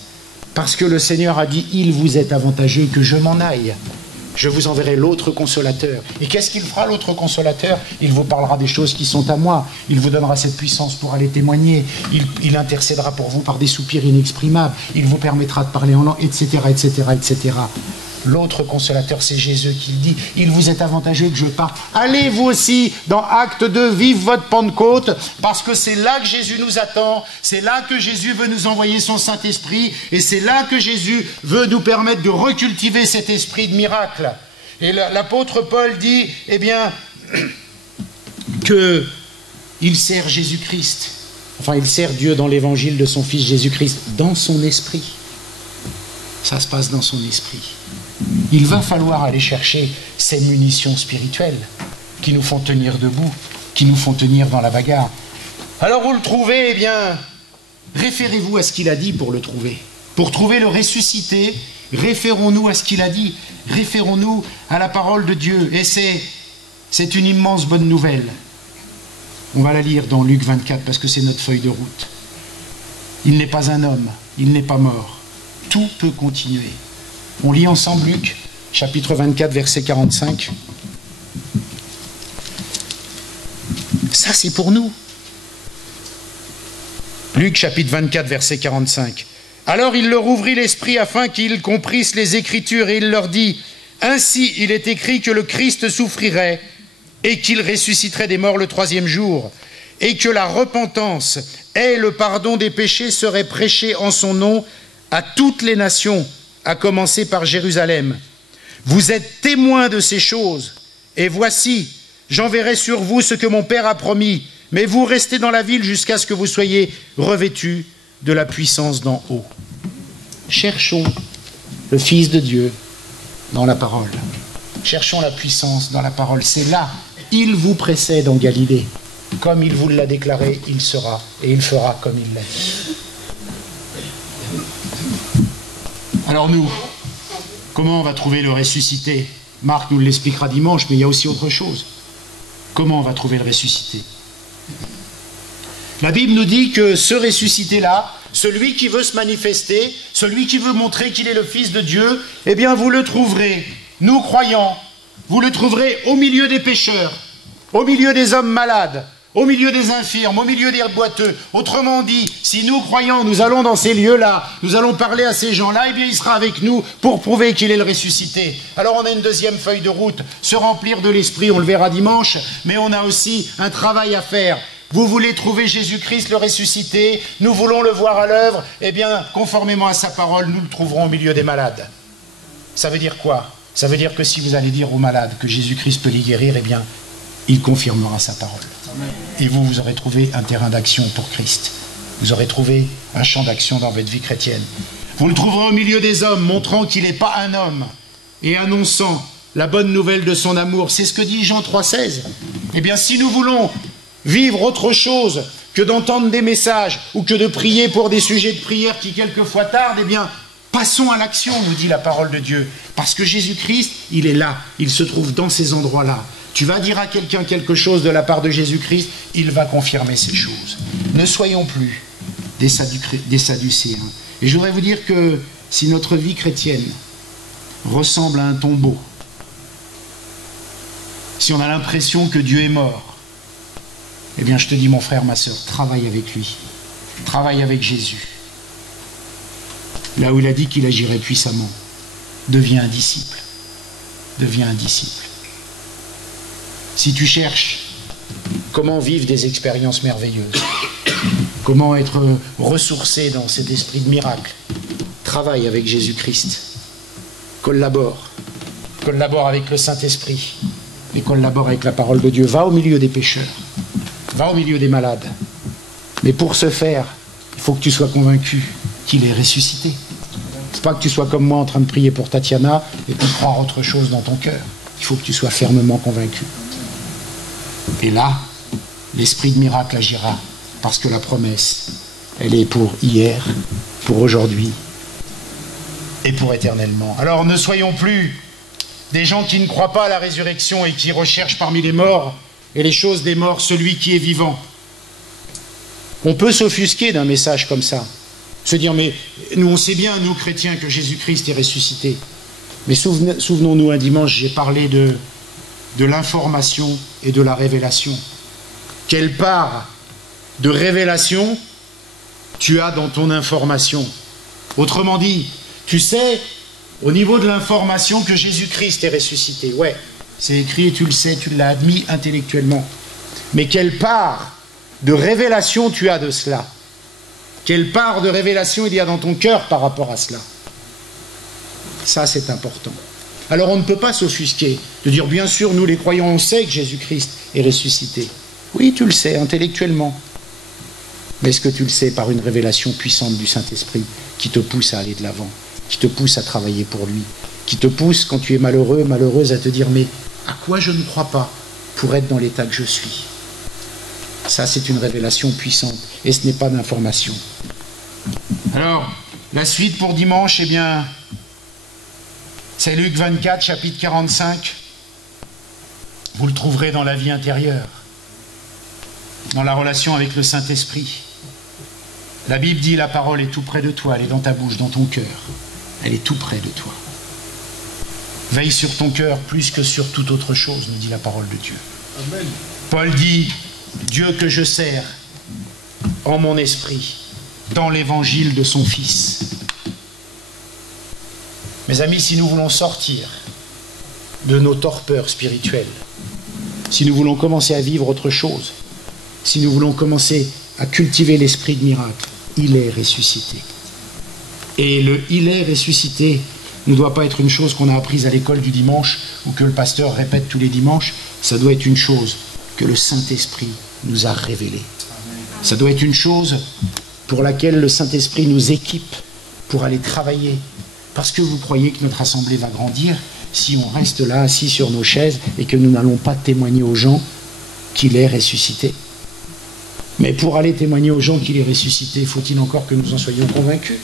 Parce que le Seigneur a dit, il vous est avantageux que je m'en aille. Je vous enverrai l'autre consolateur. Et qu'est-ce qu'il fera, l'autre consolateur? Il vous parlera des choses qui sont à moi. Il vous donnera cette puissance pour aller témoigner. Il intercédera pour vous par des soupirs inexprimables. Il vous permettra de parler en langue, etc., etc., etc. L'autre consolateur, c'est Jésus qui le dit. Il vous est avantageux que je parte. Allez vous aussi dans Acte 2, vive votre Pentecôte, parce que c'est là que Jésus nous attend, c'est là que Jésus veut nous envoyer son Saint-Esprit, et c'est là que Jésus veut nous permettre de recultiver cet esprit de miracle. Et l'apôtre Paul dit, eh bien, qu'il sert Jésus-Christ. Enfin, il sert Dieu dans l'évangile de son Fils Jésus-Christ, dans son esprit. Ça se passe dans son esprit. Il va falloir aller chercher ces munitions spirituelles qui nous font tenir debout, qui nous font tenir dans la bagarre. Alors vous le trouvez, eh bien, référez-vous à ce qu'il a dit pour le trouver. Pour trouver le ressuscité, référons-nous à ce qu'il a dit, référons-nous à la parole de Dieu. Et c'est une immense bonne nouvelle. On va la lire dans Luc 24 parce que c'est notre feuille de route. Il n'est pas un homme, il n'est pas mort. Tout peut continuer. On lit ensemble Luc, chapitre 24, verset 45. Ça, c'est pour nous. Luc, chapitre 24, verset 45. Alors il leur ouvrit l'esprit afin qu'ils comprissent les Écritures, et il leur dit, « Ainsi il est écrit que le Christ souffrirait, et qu'il ressusciterait des morts le troisième jour, et que la repentance et le pardon des péchés seraient prêchés en son nom à toutes les nations, à commencer par Jérusalem. Vous êtes témoins de ces choses, et voici, j'enverrai sur vous ce que mon Père a promis, mais vous restez dans la ville jusqu'à ce que vous soyez revêtus de la puissance d'en haut. » Cherchons le Fils de Dieu dans la parole. Cherchons la puissance dans la parole. C'est là, il vous précède en Galilée. Comme il vous l'a déclaré, il sera, et il fera comme il l'a dit. Alors nous, comment on va trouver le ressuscité? Marc nous l'expliquera dimanche, mais il y a aussi autre chose. Comment on va trouver le ressuscité? La Bible nous dit que ce ressuscité-là, celui qui veut se manifester, celui qui veut montrer qu'il est le Fils de Dieu, eh bien vous le trouverez, nous croyants, vous le trouverez au milieu des pécheurs, au milieu des hommes malades, au milieu des infirmes, au milieu des boiteux. Autrement dit, si nous croyants, nous allons dans ces lieux-là, nous allons parler à ces gens-là, eh bien il sera avec nous pour prouver qu'il est le ressuscité. Alors on a une deuxième feuille de route, se remplir de l'esprit, on le verra dimanche, mais on a aussi un travail à faire. Vous voulez trouver Jésus-Christ le ressuscité, nous voulons le voir à l'œuvre, eh bien, conformément à sa parole, nous le trouverons au milieu des malades. Ça veut dire quoi? Ça veut dire que si vous allez dire aux malades que Jésus-Christ peut les guérir, eh bien, il confirmera sa parole. Et vous, vous aurez trouvé un terrain d'action pour Christ. Vous aurez trouvé un champ d'action dans votre vie chrétienne. Vous le trouverez au milieu des hommes, montrant qu'il n'est pas un homme, et annonçant la bonne nouvelle de son amour. C'est ce que dit Jean 3,16. Eh bien, si nous voulons vivre autre chose que d'entendre des messages, ou que de prier pour des sujets de prière qui quelquefois tardent, eh bien, passons à l'action, nous dit la parole de Dieu. Parce que Jésus-Christ, il est là, il se trouve dans ces endroits-là. Tu vas dire à quelqu'un quelque chose de la part de Jésus-Christ, il va confirmer ces choses. Ne soyons plus des Sadducéens. Et je voudrais vous dire que si notre vie chrétienne ressemble à un tombeau, si on a l'impression que Dieu est mort, eh bien je te dis mon frère, ma sœur, travaille avec lui. Travaille avec Jésus. Là où il a dit qu'il agirait puissamment, deviens un disciple. Deviens un disciple. Si tu cherches comment vivre des expériences merveilleuses, comment être ressourcé dans cet esprit de miracle, travaille avec Jésus-Christ. Collabore. Collabore avec le Saint-Esprit. Et collabore avec la parole de Dieu. Va au milieu des pécheurs. Va au milieu des malades. Mais pour ce faire, il faut que tu sois convaincu qu'il est ressuscité. C'est pas que tu sois comme moi en train de prier pour Tatiana et puis croire autre chose dans ton cœur. Il faut que tu sois fermement convaincu. Et là, l'esprit de miracle agira. Parce que la promesse, elle est pour hier, pour aujourd'hui et pour éternellement. Alors ne soyons plus des gens qui ne croient pas à la résurrection et qui recherchent parmi les morts et les choses des morts celui qui est vivant. On peut s'offusquer d'un message comme ça. Se dire, mais nous on sait bien, nous chrétiens, que Jésus-Christ est ressuscité. Mais souvenons-nous, un dimanche, j'ai parlé de l'information et de la révélation. Quelle part de révélation tu as dans ton information? Autrement dit, tu sais, au niveau de l'information, que Jésus-Christ est ressuscité. Ouais, c'est écrit et tu le sais, tu l'as admis intellectuellement. Mais quelle part de révélation tu as de cela? Quelle part de révélation il y a dans ton cœur par rapport à cela? Ça, c'est important. Alors on ne peut pas s'offusquer de dire, bien sûr, nous les croyants, on sait que Jésus-Christ est ressuscité. Oui, tu le sais, intellectuellement. Mais est-ce que tu le sais par une révélation puissante du Saint-Esprit qui te pousse à aller de l'avant, qui te pousse à travailler pour lui, qui te pousse, quand tu es malheureux, malheureuse, à te dire, mais à quoi je ne crois pas pour être dans l'état que je suis? Ça, c'est une révélation puissante, et ce n'est pas d'information. Alors, la suite pour dimanche, eh bien, c'est Luc 24, chapitre 45. Vous le trouverez dans la vie intérieure, dans la relation avec le Saint-Esprit. La Bible dit, la parole est tout près de toi, elle est dans ta bouche, dans ton cœur. Elle est tout près de toi. Veille sur ton cœur plus que sur toute autre chose, nous dit la parole de Dieu. Amen. Paul dit, Dieu que je sers en mon esprit, dans l'évangile de son Fils. Mes amis, si nous voulons sortir de nos torpeurs spirituelles, si nous voulons commencer à vivre autre chose, si nous voulons commencer à cultiver l'esprit de miracle, il est ressuscité. Et le « il est ressuscité » ne doit pas être une chose qu'on a apprise à l'école du dimanche ou que le pasteur répète tous les dimanches. Ça doit être une chose que le Saint-Esprit nous a révélée. Ça doit être une chose pour laquelle le Saint-Esprit nous équipe pour aller travailler. Parce que vous croyez que notre assemblée va grandir si on reste là, assis sur nos chaises, et que nous n'allons pas témoigner aux gens qu'il est ressuscité. Mais pour aller témoigner aux gens qu'il est ressuscité, faut-il encore que nous en soyons convaincus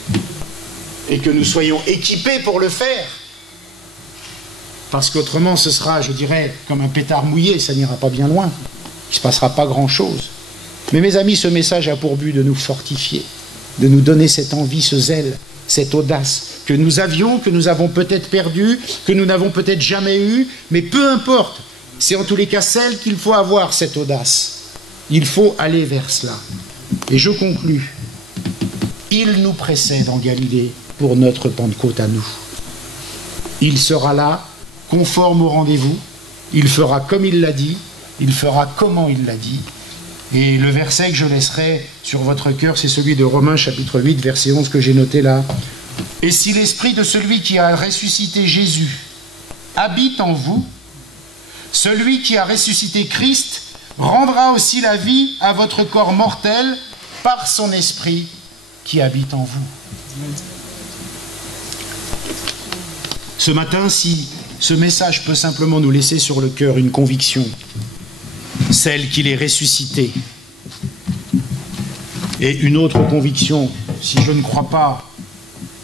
et que nous soyons équipés pour le faire. Parce qu'autrement, ce sera, je dirais, comme un pétard mouillé, ça n'ira pas bien loin. Il ne se passera pas grand-chose. Mais mes amis, ce message a pour but de nous fortifier, de nous donner cette envie, ce zèle, cette audace que nous avions, que nous avons peut-être perdu, que nous n'avons peut-être jamais eu, mais peu importe. C'est en tous les cas celle qu'il faut avoir, cette audace. Il faut aller vers cela. Et je conclus. Il nous précède en Galilée pour notre Pentecôte à nous. Il sera là, conforme au rendez-vous. Il fera comme il l'a dit. Il fera comment il l'a dit. Et le verset que je laisserai sur votre cœur, c'est celui de Romains chapitre 8, verset 11 que j'ai noté là. Et si l'esprit de celui qui a ressuscité Jésus habite en vous, celui qui a ressuscité Christ rendra aussi la vie à votre corps mortel par son esprit qui habite en vous. Ce matin, si ce message peut simplement nous laisser sur le cœur une conviction, celle qu'il est ressuscité, et une autre conviction, si je ne crois pas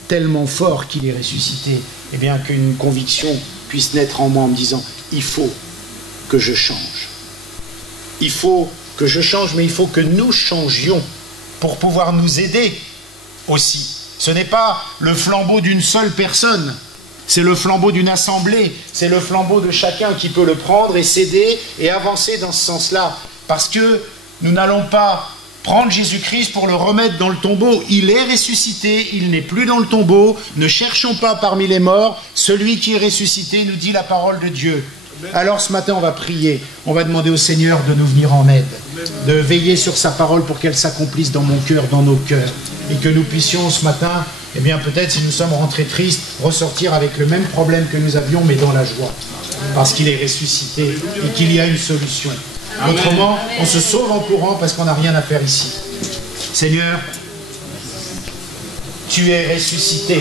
tellement fort qu'il est ressuscité, eh bien qu'une conviction puisse naître en moi en me disant « il faut que je change ». Il faut que je change, mais il faut que nous changions pour pouvoir nous aider aussi. Ce n'est pas le flambeau d'une seule personne, c'est le flambeau d'une assemblée, c'est le flambeau de chacun qui peut le prendre et s'aider et avancer dans ce sens-là. Parce que nous n'allons pas prendre Jésus-Christ pour le remettre dans le tombeau. Il est ressuscité, il n'est plus dans le tombeau. Ne cherchons pas parmi les morts. Celui qui est ressuscité nous dit la parole de Dieu. Alors ce matin, on va prier. On va demander au Seigneur de nous venir en aide, de veiller sur sa parole pour qu'elle s'accomplisse dans mon cœur, dans nos cœurs. Et que nous puissions ce matin, eh bien peut-être si nous sommes rentrés tristes, ressortir avec le même problème que nous avions, mais dans la joie. Parce qu'il est ressuscité et qu'il y a une solution. Autrement, on se sauve en courant parce qu'on n'a rien à faire ici. Seigneur, tu es ressuscité.